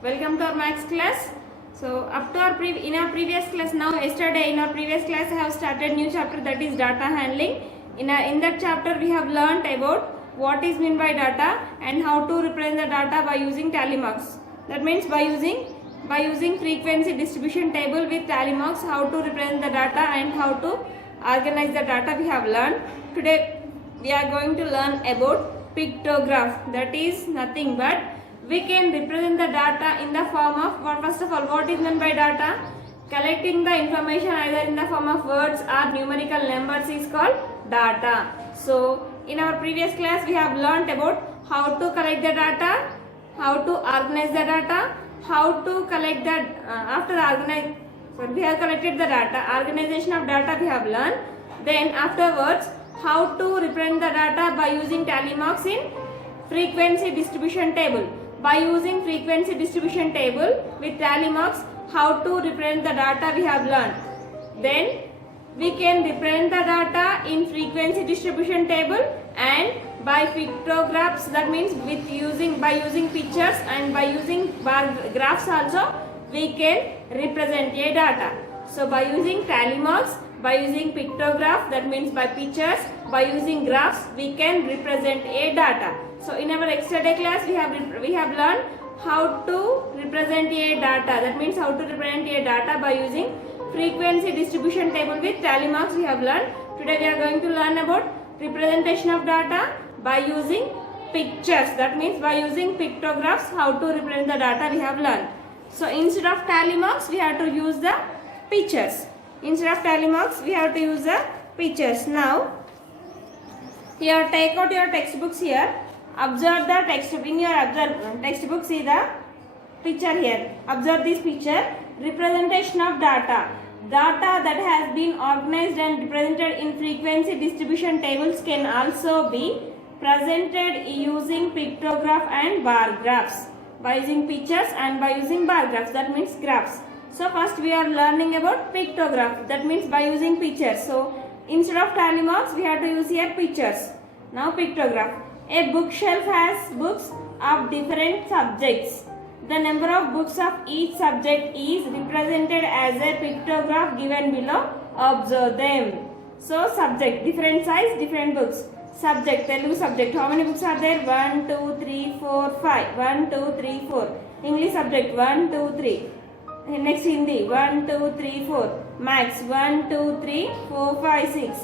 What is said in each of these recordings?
Welcome to our maths class. So up to our in our previous class, now yesterday in our previous class I have started new chapter, that is data handling. In that chapter we have learnt about what is meant by data and how to represent the data by using tally marks. That means by using frequency distribution table with tally marks, how to represent the data and how to organize the data we have learned. Today we are going to learn about pictograph. That is nothing but we can represent the data in the form of, first of all, what is meant by data? Collecting the information either in the form of words or numerical numbers is called data. So in our previous class we have learnt about how to collect the data, how to organize the data, how to collect the we have collected the data, organization of data we have learned. Then afterwards how to represent the data by using tally marks in frequency distribution table. By using frequency distribution table with tally marks, how to represent the data we have learned. Then we can represent the data in frequency distribution table and by pictographs, that means by using pictures and by using bar graphs also we can represent a data. So by using tally marks, by using pictograph, that means by pictures, by using graphs we can represent a data. So in our yesterday class we have learned how to represent a data. That means how to represent a data by using frequency distribution table with tally marks we have learned. Today we are going to learn about representation of data by using pictures. That means by using pictographs, how to represent the data we have learned. So instead of tally marks we have to use the pictures. Instead of tally marks we have to use the pictures. Now here, take out your textbooks here. Observe the text in your textbook. See the picture here. Observe this picture. Representation of data. Data that has been organized and represented in frequency distribution tables can also be presented using pictograph and bar graphs. By using pictures and by using bar graphs, that means graphs. So first we are learning about pictograph. That means by using pictures. So instead of tally marks we have to use here pictures. Now pictograph. A bookshelf has books of different subjects. The number of books of each subject is represented as a pictograph given below. Observe them. So subject, different size, different books. Subject, Telugu subject. How many books are there? 1, 2, 3, 4, 5. 1, 2, 3, 4. English subject 1, 2, 3. Next Hindi 1, 2, 3, 4. Maths 1, 2, 3, 4, 5, 6.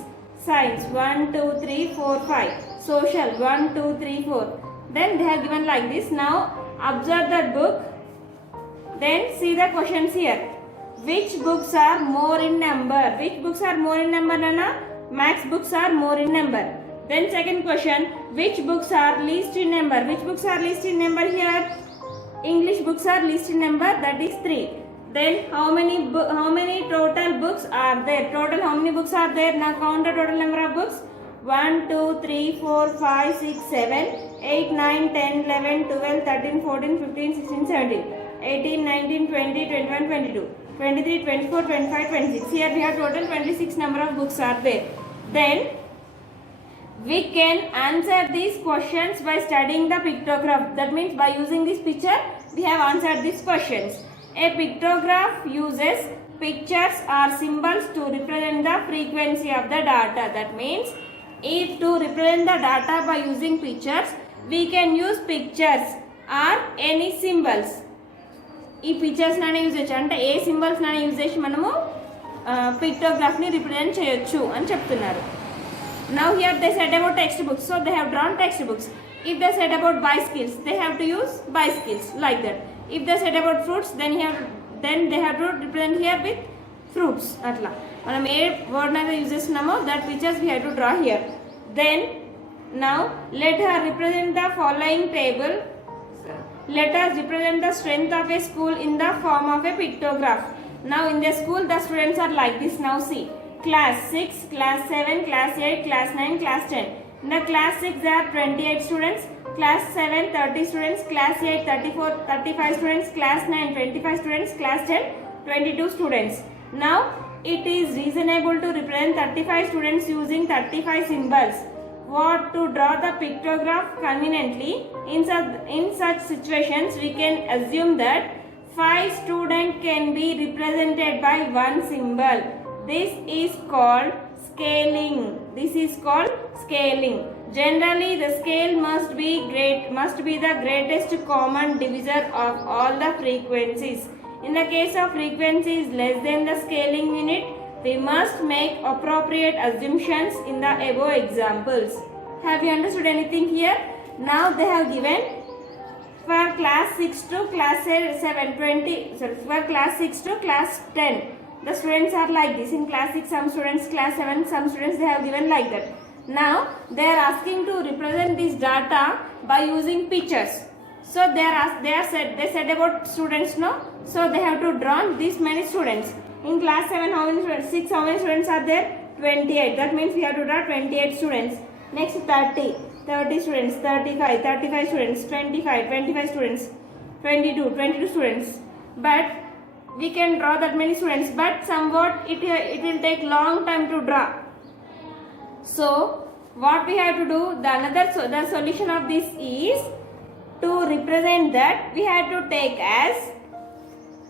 Science 1, 2, 3, 4, 5. Social 1, 2, 3, 4. Then they have given like this. Now observe that book. Then see the questions here. Which books are more in number? Which books are more in number, Nana? Maths books are more in number. Then second question. Which books are least in number? Which books are least in number here? English books are least in number. That is 3. Then how many total books are there? Total how many books are there? Now count the total number of books. 1, 2, 3, 4, 5, 6, 7, 8, 9, 10, 11, 12, 13, 14, 15, 16, 17, 18, 19, 20, 21, 22, 23, 24, 25, 26. Here we have total 26 number of books are there. Then we can answer these questions by studying the pictograph. That means by using this picture we have answered these questions. A pictograph uses pictures or symbols to represent the frequency of the data. That means if to represent the data by using pictures, we can use pictures or any symbols. ఈ pictures నానే use చేయొచ్చు, అంటే ఏ symbols నానే use చేసి మనము పిక్టోగ్రాఫ్ని represent చేయొచ్చు అని చెప్తున్నారు. Now here they said about textbooks, so they have drawn textbooks. If they said about bicycles, they have to use bicycles like that. If they said about fruits, then they have to represent here with fruits. Atla మనం ఏ word అయితే use చేస్తున్నామో that pictures we have to draw here. Then now let her represent the following table. Let us represent the strength of a school in the form of a pictograph. Now in the school the students are like this. Now see, class 6, class 7, class 8, class 9, class 10. In the class 6 there are 28 students, class 7 30 students, class 8 34 35 students, class 9 25 students, class 10 22 students. Now it is reasonable to represent 35 students using 35 symbols. what to draw the pictograph conveniently. In such situations, we can assume that 5 students can be represented by one symbol. This is called scaling. This is called scaling. Generally, the scale must be the greatest common divisor of all the frequencies. In the case of frequencies less than the scaling unit, we must make appropriate assumptions in the above examples. Have you understood anything here? Now they have given for class 6 to class 7, for class 6 to class 10. The students are like this. In class 6, some students, class 7, some students they have given like that. Now they are asking to represent this data by using pictures. So they said about students, no? So they have to draw this many students. In class 7, how many students? 6, how many students are there? 28. That means we have to draw 28 students. Next 30 students, 35 students, 25 students, 22 students. But we can draw that many students, but somewhat it will take long time to draw. So what we have to do, the solution of this is to represent that we have to take as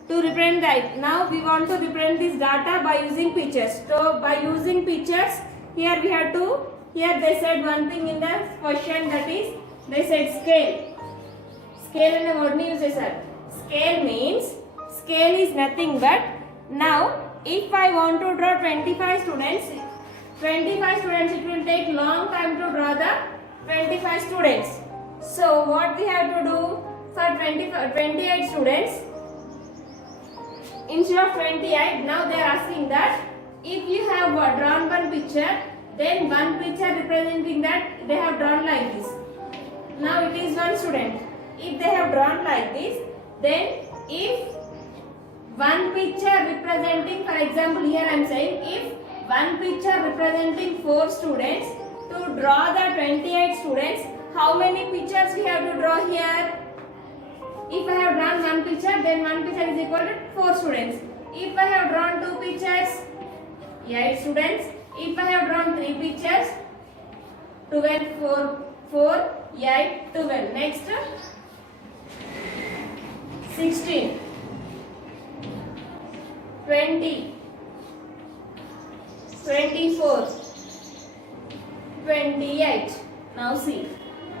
to represent that. Now we want to represent this data by using pictures. So by using pictures, here we have to, here they said one thing in the question, that is they said scale. Scale and what use they said. Scale means, scale is nothing but, now if I want to draw 25 students, it will take long time to draw the 25 students. So what we have to do for 28 students, instead of 28, now they are asking that if you have drawn one picture, then one picture representing that they have drawn like this. Now it is one student. If they have drawn like this, then if one picture representing, for example here I am saying, if one picture representing 4 students, to draw the 28 students, how many pictures we have to draw here? If I have drawn one picture, then one picture is equal to 4 students. If I have drawn 2 pictures, 8 students. If I have drawn 3 pictures, 12, 4, 8, 12. Next, 16, 20, 24, 28. Now see,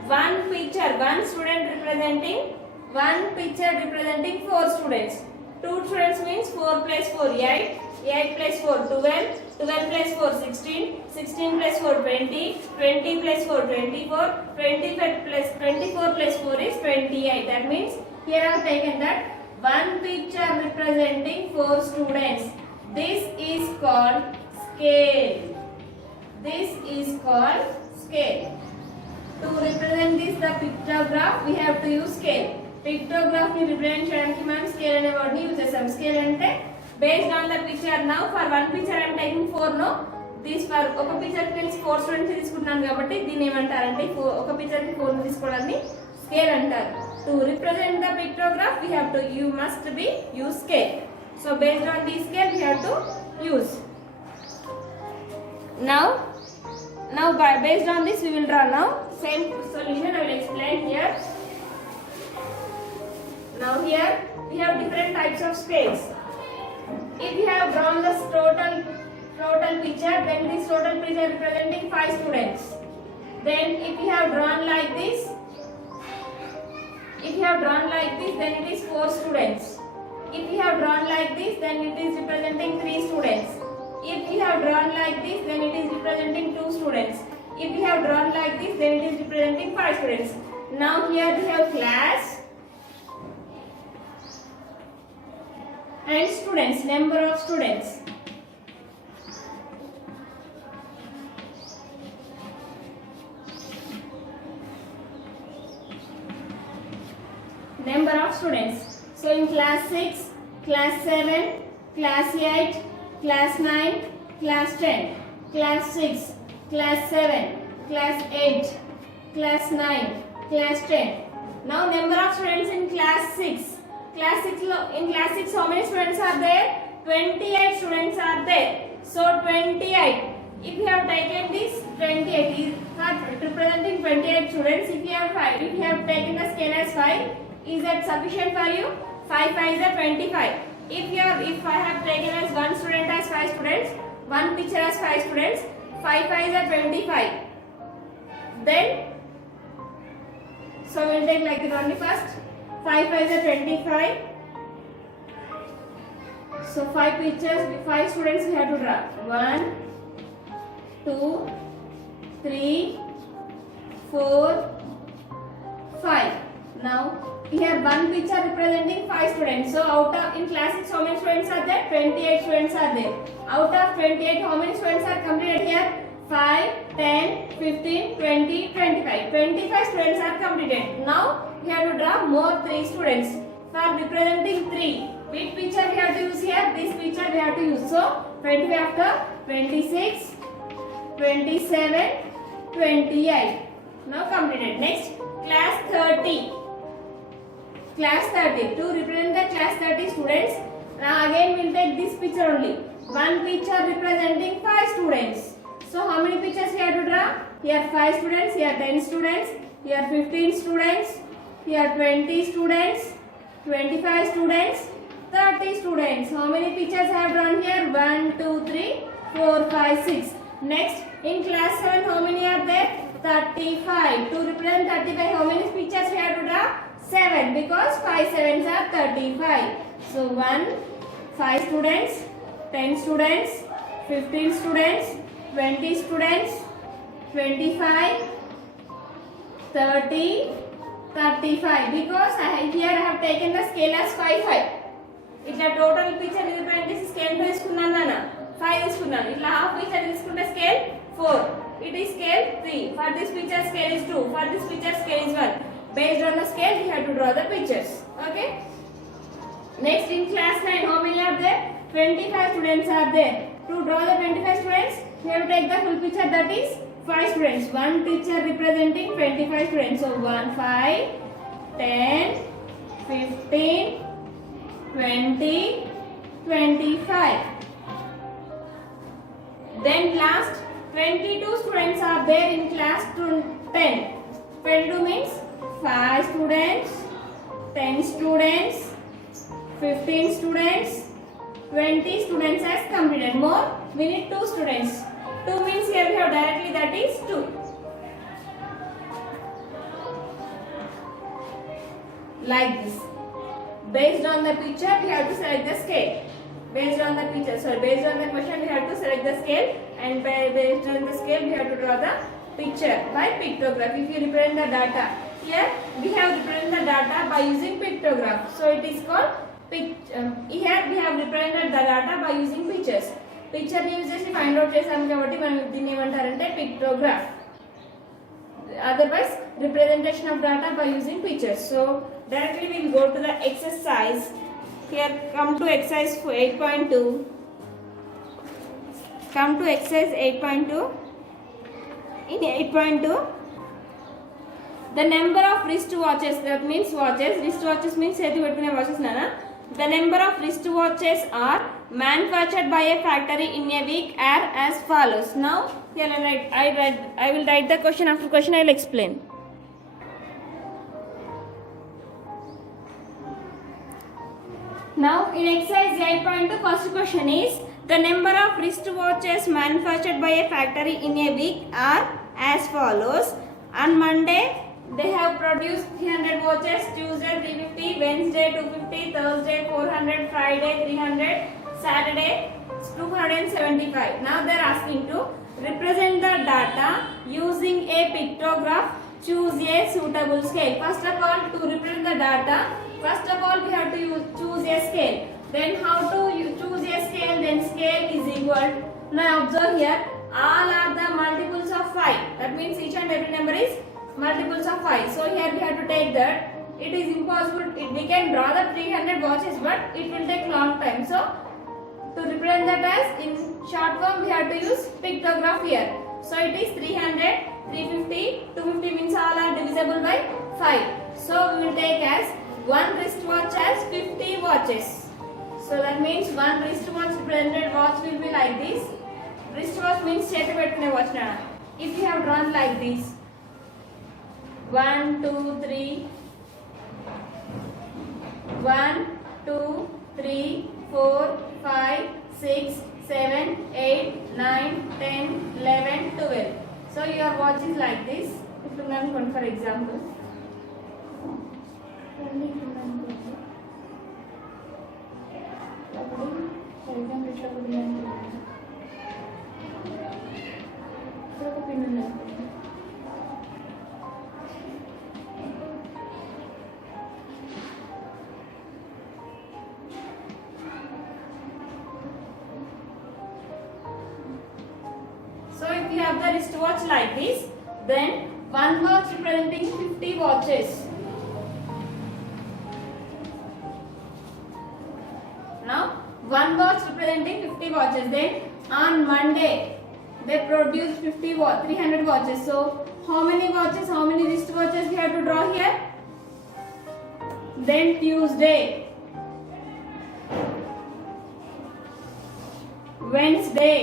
one picture, one student representing, one picture representing 4 students. 2 students means 4 plus 4, 8, 8 plus 4, 12, 12 plus 4, 16, 16 plus 4, 20, 20 plus 4, 24, 24 plus 4 is 28. That means here I have taken that one picture representing 4 students. This is called scale. This is called scale. To represent this the pictograph, we have to use scale. Pictograph ni represent చేయడానికి మనం scale అనే word ని use చేస్తాం. Scale అంటే based on the picture. Now for one picture I am taking 4, no? This for ఒక picture కి 4 students తీసుకుంటున్నాను కాబట్టి దీన్ని ఏమంటారంటే ఒక picture కి 4 తీసుకోవడాన్ని scale అంటారు. To represent the pictograph, we have to must be use scale. So based on this scale we have to use. Now based on this we will draw now same solution. I will explain here. Now here we have different types of scales. If you have drawn this total picture, then this total picture representing 5 students. Then if you have drawn like this, then it is 4 students. If you have drawn like this, then it is representing 3 students. If you have drawn like this, then it is representing 2 students. If you have drawn like this, then it is representing 5 students. Now here we have class and students, number of students. Number of students. So in class 6, class 7, class 8, class 9, class 10, class 6, class 7, class 8, class 9, class 10. Now number of students in class 6. In class 6 how many students are there? 28 students are there. So 28. if you have taken this 28 is representing 28 students, if you have taken the scale as 5, is that sufficient for you? 5 5 is 25. If I have taken as one student as 5 students, one teacher as 5 students, 5 5 is 25. Then so we'll take like that only first. 5 5 is 25. So 5 pictures, 5 students we have to draw. 1, 2, 3, 4, 5. Now here one picture representing 5 students. So out of in class how many students are there? 28 students are there. Out of 28, how many students are completed here? 5, 10, 15, 20, 25. 25 students are completed. Now we have to draw more 3 students for representing 3. Which picture we have to use here? This picture we have to use. So 25 after 26, 27, 28. Now completed. Next, class 30. Class 30. To represent the class 30 students, now again we will take this picture only. One picture representing 5 students. So how many pictures we have to draw? Here 5 students, here 10 students, here 15 students, here 20 students, 25 students, 30 students. How many pictures I have drawn here? 1, 2, 3, 4, 5, 6. Next, in class 7, how many are there? 35. To represent 35, how many pictures we have to draw? 7, because 5 sevens are 35. So 1, 5 students, 10 students, 15 students, 20 students, 25, 30, 35. Because here I have taken the scale as 5 5. ఇట్లా total picture represent scale తీసుకున్నాను నాన్న 5 తీసుకున్నాను. ఇట్లా half picture తీసుకుంటే scale 4. It is scale 3. For this picture scale is 2. For this picture scale is 1. Based on the scale we have to draw the pictures. Okay. Next in class 9 how many are there? 25 students are there. To draw the 25 students we have to take the full picture, that is 5 students. One teacher representing 25 students. So 1, 5, 10, 15, 20, 25. Then last 22 students are there in class 10. 22 means 5 students, 10 students, 15 students, 20 students has completed. More, we need 2 students. 2 means here we have directly, that is 2. Like this. Based on the picture, we have to select the scale. Based on the picture, so based on the question, we have to select the scale, and based on the scale, we have to draw the picture by pictograph. If you represent the data, here we have represented the data by using pictograph. So it is called here we have represented the data by using pictures. Picture ni use chesi find out chesam kabatti manam దీన్ని ఏమంటారంటే pictograph. Otherwise, representation of data by using pictures. So directly we will go to the exercise. Here come to exercise 8.2. Come to exercise 8.2. In 8.2, the number of wristwatches, that means watches. Wristwatches means చేతి పెట్టుకునే watches nana. The number of wristwatches are manufactured by a factory in a week are as follows. Now here I will write the question. After question I will explain. Now in exercise 8.2, first question is the number of wristwatches manufactured by a factory in a week are as follows. On Monday they have produced 300 watches, Tuesday 350, Wednesday 250, Thursday 400, Friday 300, Saturday 275. Now they are asking to represent the data using a pictograph. Choose a suitable scale. First of all, to represent the data, first of all we have to choose a scale. Then how to choose a scale? Then scale is equal. Now observe here, all are the multiples of 5. That means each and every number is multiples of 5. So here we have to take that. It is impossible. We can draw the 300 watches, but it will take long time. So to represent that as in short form, we have to use pictograph here. So it is 300, 350, 250 means all are divisible by 5. So we will take as one wristwatch has 50 watches. So that means one wristwatch represented watch will be like this. wrist watch means చేతి పెట్టుకునే watch నానా. If you have drawn like this 1 2 3 1 2 3 4 5 6 7 8 9 10 11 12. So your watch is like this. If you can, for example, so if you have the wristwatch like this, then one watch representing 50 watches. Now one watch representing 50 watches. Then on Monday they produce 300 watches. So how many watches, how many wristwatches we have to draw here? Then Tuesday, Wednesday,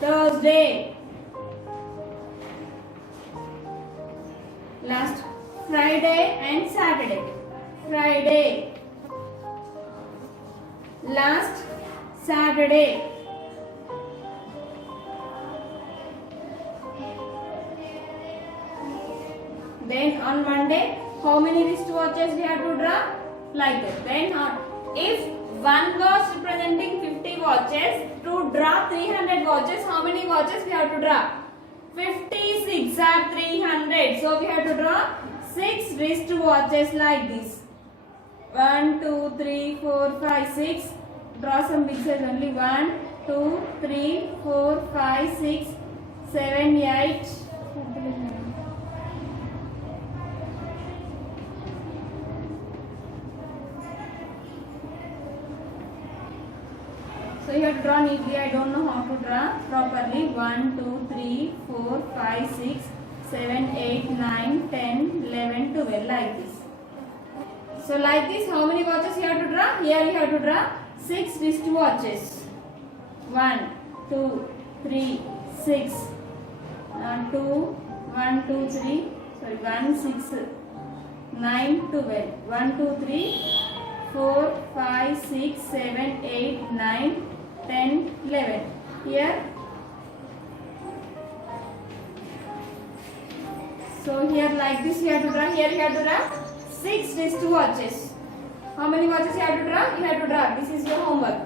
Thursday, last Friday and Saturday. Friday, last Saturday, then on Monday how many wristwatches we have to draw? Like that. Then if one watch representing 50 watches, to draw 300 watches, how many watches we have to draw? 56 are 300. So we have to draw 6 wrist watches like this. 1 2 3 4 5 6. Draw some big size only. 1 2 3 4 5 6 7 8. So you have to draw neatly. I don't know how to draw properly. 1 2 3 4 5 6 7 8 9 10 11 12 like this. So like this, how many watches you have to draw? Here you have to draw 6 wrist watches. 1 2 3 6 2 1 2 3 sorry 1 6 9 12 1 2 3 4 5 6 7 8 9 10 11. Here, so here like this you have to draw. Here you have to draw 6 wrist watches. How many watches you have to draw? You have to draw. This is your homework.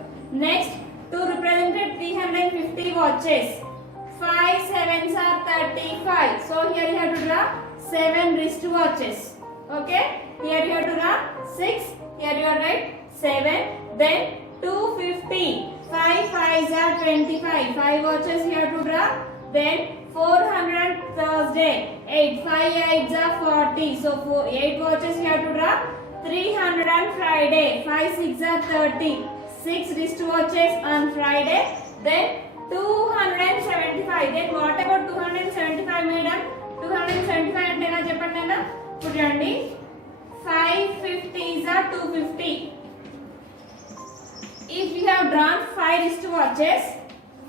Next, to represent 350 watches. 5 sevens are 35. So here you have to draw 7 wrist watches. Okay? Here you have to draw 6. Here you are right 7. Then 250. 5 5s are 25. 5 watches you have to draw. Then 400 Thursday. 8 5 8s are 40. So 8 watches you have to draw. 300 on Friday. 5 6 are 30. 6 wrist watches on Friday. Then 275. Then what about 275 madam? 275 అంటే ఎలా చెప్పండి అన్న? చూడండి 550s are 250. If you have drawn 5 wrist watches,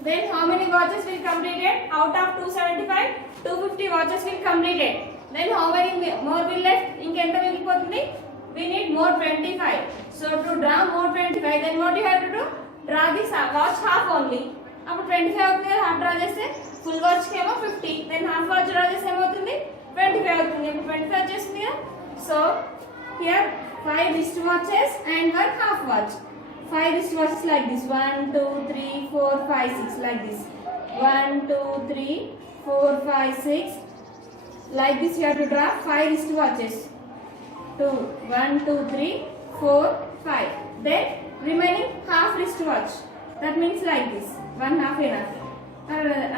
then how many watches will completed? Out of 275, 250 watches will completed. Then how many more will left? ఇంకెంత మిగిలిపోతుంది? We need more 25. So to draw more 25, then what you have to do? Draw this watch half only. అప్పుడు 25 అవుతుంది కదా, half draw చేస్తే full watch కి ఏమో 50. Than half watch draw చేస్తే ఏమవుతుంది? 25 అవుతుంది. ఇప్పుడు 25 వచ్చేసింది కదా. So here 5 wrist watches and 1 half watch. 5 wrist watches like this. 1 2 3 4 5 6 like this. 1 2 3 4 5 6 like this. You have to draw 5 wrist watches. 2 1 2 3 4 5. Then remaining half wrist watch. That means like this. 1 half enough.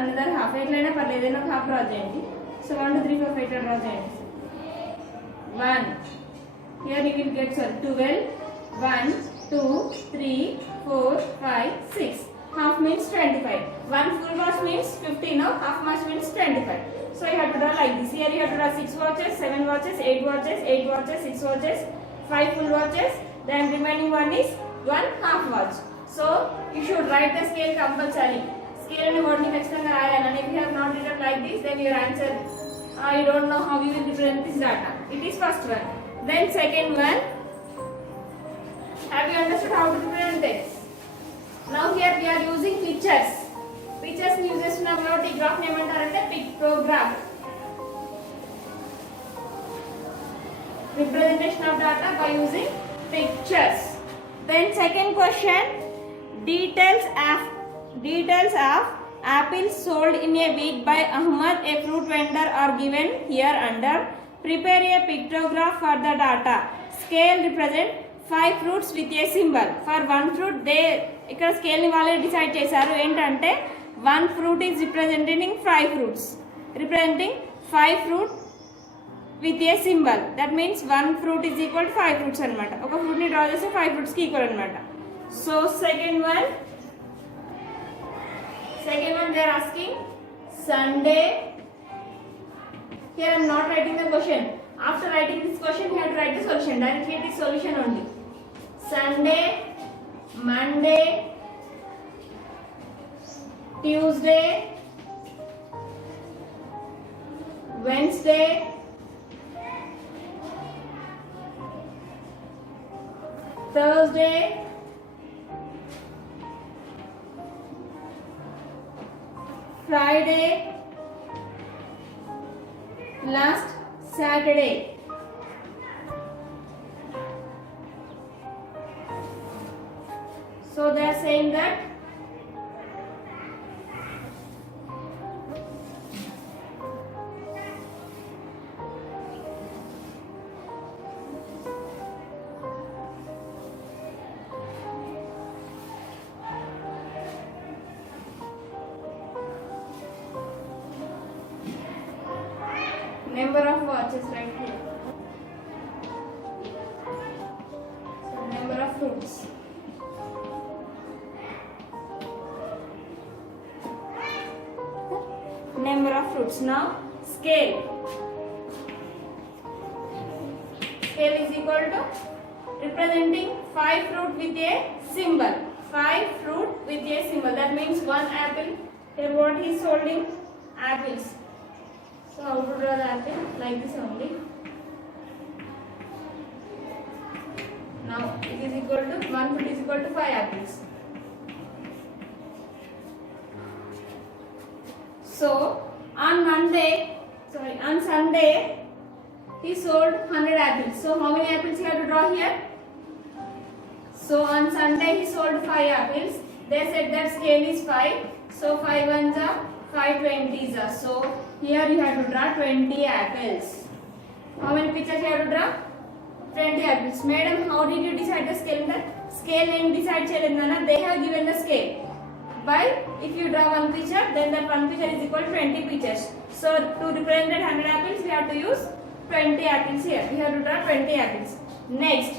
Another half. ఎట్లైనా పర్లేదు, ఏదైనా ఒక half draw చేయండి. So 1 2 3 4 5 draw చేయండి. 1. Here you will get 12. 1 2 3 4 5 6. Half means 25. 1 full watch means 50. No, half watch means 25. So you have to draw like this. Here you have to draw 6 watches, 7 watches, 8 watches, 8 watches, 6 watches, 5 full watches, then remaining one is 1 half watch. So you should write the scale compulsory. Scale and word ni khachitanga rayala, and if you have not written like this, then your answer you don't know how you will represent this data. It is first one. Then second one, have you understood how to represent this? Now here we are using pictures. Pictures ni use chestunnam ఈ graph ని ఏమంటారంటే pictograph. Representation of data by using pictures. Then second question, details of apples sold in a week by Ahmad, a fruit vendor, are given here under. Prepare a pictograph for the data. Scale represent 5 fruits with a symbol. For one fruit, they ఇక్కడ scale ని వాళ్ళే decide చేశారు. ఏంటంటే 1 fruit is representing 5 fruits. Representing 5 fruit with a symbol. That means 1 fruit is equal to 5 fruits అన్నమాట. ఒక fruit ని draw చేస్తే 5 fruits కి ఈక్వల్ అన్నమాట. So second one they are asking Sunday. Here I am not writing the question. After writing this question, you have to write the solution. Directly it is solution only. Sunday, Monday, Tuesday, Wednesday, Thursday, Friday, last Saturday. So they are saying that number of watches right here. So number of fruits. Number of fruits. Now scale. Scale is equal to representing 5 fruit with a symbol. 5 fruit with a symbol. That means 1 apple. Here what he is holding? Apples. So how to draw the apple? Like this only. Now it is equal to 1 fruit is equal to 5 apples. So on Sunday he sold 100 apples. So how many apples you have to draw here? So on Sunday he sold 5 apples. They said that scale is 5. So 5 ones are 5 20s are. So here you have to draw 20 apples. How many pictures you have to draw? 20 apples. Madam, how did you decide the scale? The scale name decide cheledana. They have given the scale. By if you draw one picture, then that one picture is equal to 20 pictures. So to represent 100 apples, we have to use 20 apples here. We have to draw 20 apples. Next,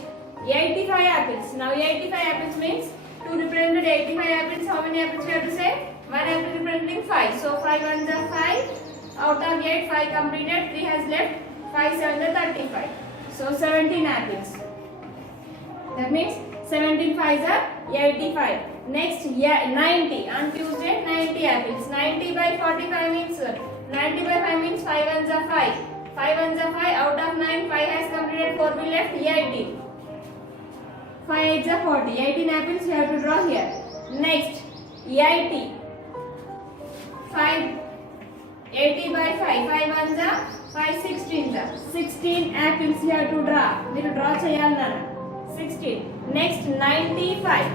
85 apples. Now 85 apples means to represent 85 apples, how many apples we have to say? 1 apple representing 5. So 5 ones are 5. Out of 8, 5 completed. 3 has left. 5 7 are 35. So 17 apples. That means 17 5s are 85. Next, 90. On Tuesday, 90 apples. 90 by 45 means 90 by 5 means 5 ones are 5. 5 ones are 5. Out of 9, 5 has completed. 4 will left. 18. 5 8s are 40. 18 apples you have to draw here. Next, 80. 80 by 5. 5 ones are 5 16s are 16 apples you have to draw. మీరు draw చేయాలన్నా 16. Next, 95.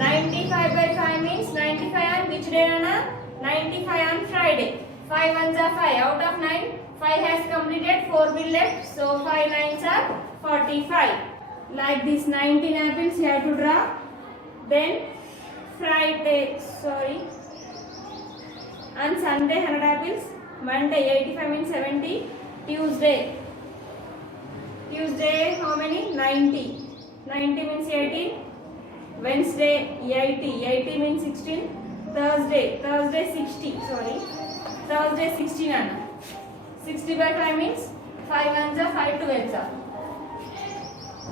95 by 5 means 95 on which day, Nana? 95 on Friday. 5 ones are 5. Out of 9, 5 has completed. 4 will left. So 5 9s are 45. Like this, 19 apples you have to draw. Then Friday, on Sunday 100 apples. Monday 85 means 70. Tuesday how many? 90. 90 means 18. Wednesday 80 means 16. Thursday 60. Thursday 16 Anna. 60 by 5 means 5 ones are 5 12s are.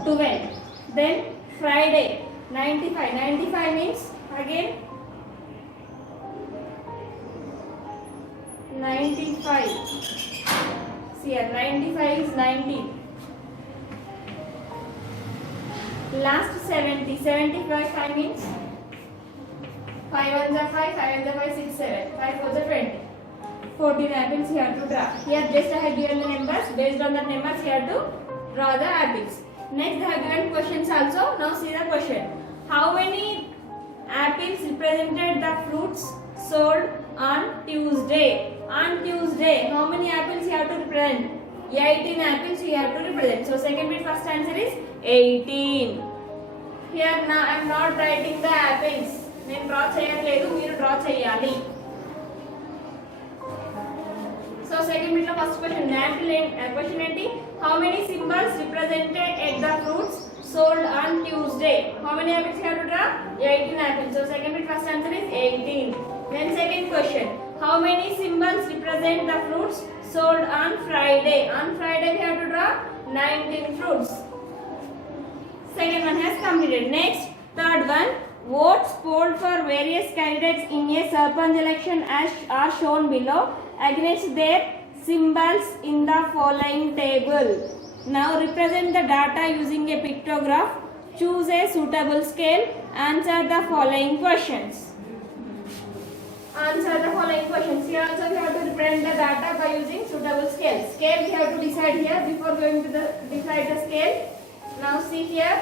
12. Then Friday 95. 95 means again 95. See here 95 is 90. Last 70. 75 5 means 5 ones are 5, 5 ones are 5, 6, 7. 5 fours are 20. 14 apples here to draw. Here just I have given the numbers. Based on the numbers here to draw the apples. Next I have given questions also. Now see the question. How many apples represented the fruits sold on Tuesday? On Tuesday, how many apples you have to represent? 18 apples you have to represent. So second bit first answer is 18. Here now I am not writing the apples. నేను draw చేయట్లేదు, మీరు draw చేయాలి. So second bit లో first question question ఏంటి? How many symbols represented at the fruits sold on Tuesday? How many apples you have to draw? 18 apples. So second bit first answer is 18. Then second question, how many symbols represent the fruits sold on Friday? On Friday we have to draw 19 fruits. Second one has completed. Next, third one, votes polled for various candidates in a Sarpanch election are shown below against their symbols in the following table. Now represent the data using a pictograph. Choose a suitable scale. Answer the following questions. Answer the following questions. Here also we have to represent the data by using suitable scale. Scale we have to decide here before going to decide the scale. Now see here.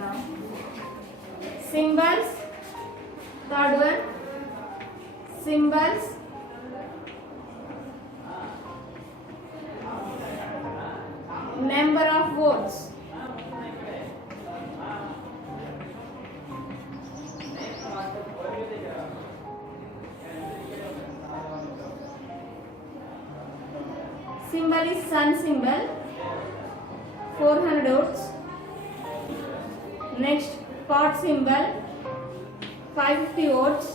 Now symbols. Third one, symbols. Number of votes. Symbol is sun symbol. 400 votes. Next, pot symbol. 550 votes.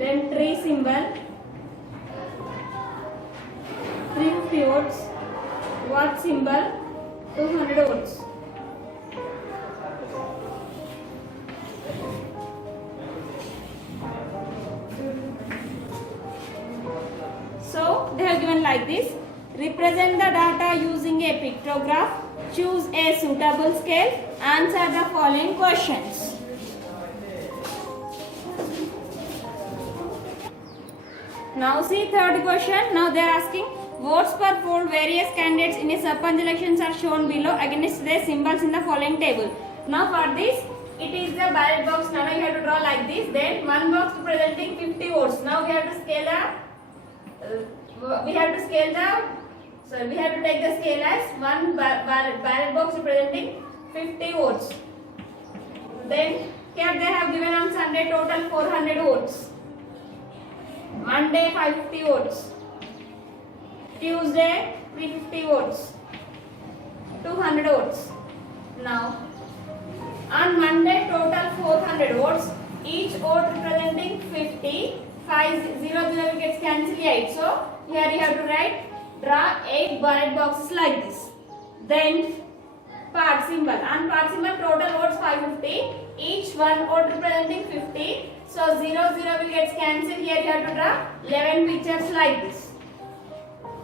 Then tree symbol. 350 votes. Watt symbol 200 votes. So they have given like this. Represent the data using a pictograph. Choose a suitable scale. Answer the following questions. Now see third question. Now they are asking, votes per poll various candidates in a Sarpanch elections are shown below against their symbols in the following table. Now for this, it is the ballot box. Now you have to draw like this. Then one box representing 50 votes. Now we have to scale the we have to take the scale as one ballot box representing 50 votes. Then here they have given on Sunday total 400 votes. Monday 550 votes. Tuesday 350 votes. 200 votes. Now on Monday total 400 votes. Each vote representing 50. 500 gets cancelled 8. So here you have to write, draw 8 ballot boxes like this. Then part symbol. On part symbol total votes 550. Each one vote representing 50. So 0 will get cancelled. Here you have to draw 11 pictures like this.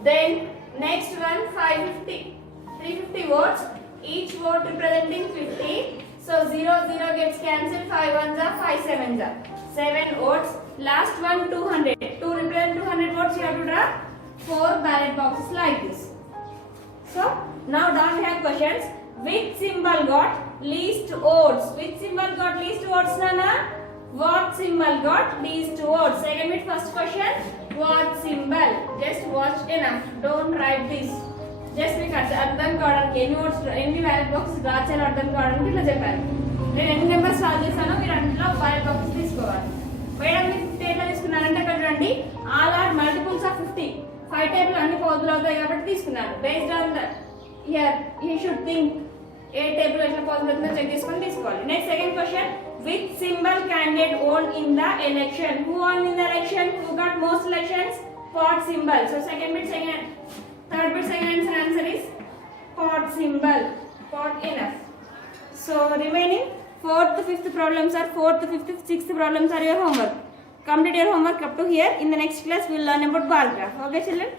Then next one 550. 350 votes. Each vote representing 50. So 0 gets cancelled. 5 ones are 5 sevens are 7 votes. Last one 200. To represent 200 votes you have to draw 4 ballot boxes like this. So now down we have questions. Which symbol got least votes? Which symbol got least votes, Nana? What symbol got least votes? Second bit first question. What symbol? Just watch enough. Don't write this. Just because అర్థం కావడానికి ఎన్ని ballot boxes draw చేయాలో అర్థం కావడానికి ఇట్లా చెప్పారు. నేను ఎన్ని నెంబర్స్ సాల్వ్ చేశానో మీరు అందులో బ్యాలెట్ బాక్సెస్ తీసుకోవాలి. మేడం మీరు 50 ఎట్లా తీసుకున్నారంటే ఇక్కడ చూడండి. All are multiples of 50. 5 టైపులు అన్ని పాజిబుల్ అవుతాయి కాబట్టి తీసుకున్నాను. Based on the here you should think a table ఎట్లా పాజిబుల్ అవుతుందో చెక్ చేసుకొని తీసుకోవాలి. Next second question. Which symbol candidate won in the election? Who won in the election? Who got most elections? pot symbol. So second bit second, third bit second answer is pot symbol. Pot enough. So remaining fourth, fifth problems are fourth, fifth, sixth problems are your homework. Complete your homework up to here. In the next class we will learn about bar graph. Okay children.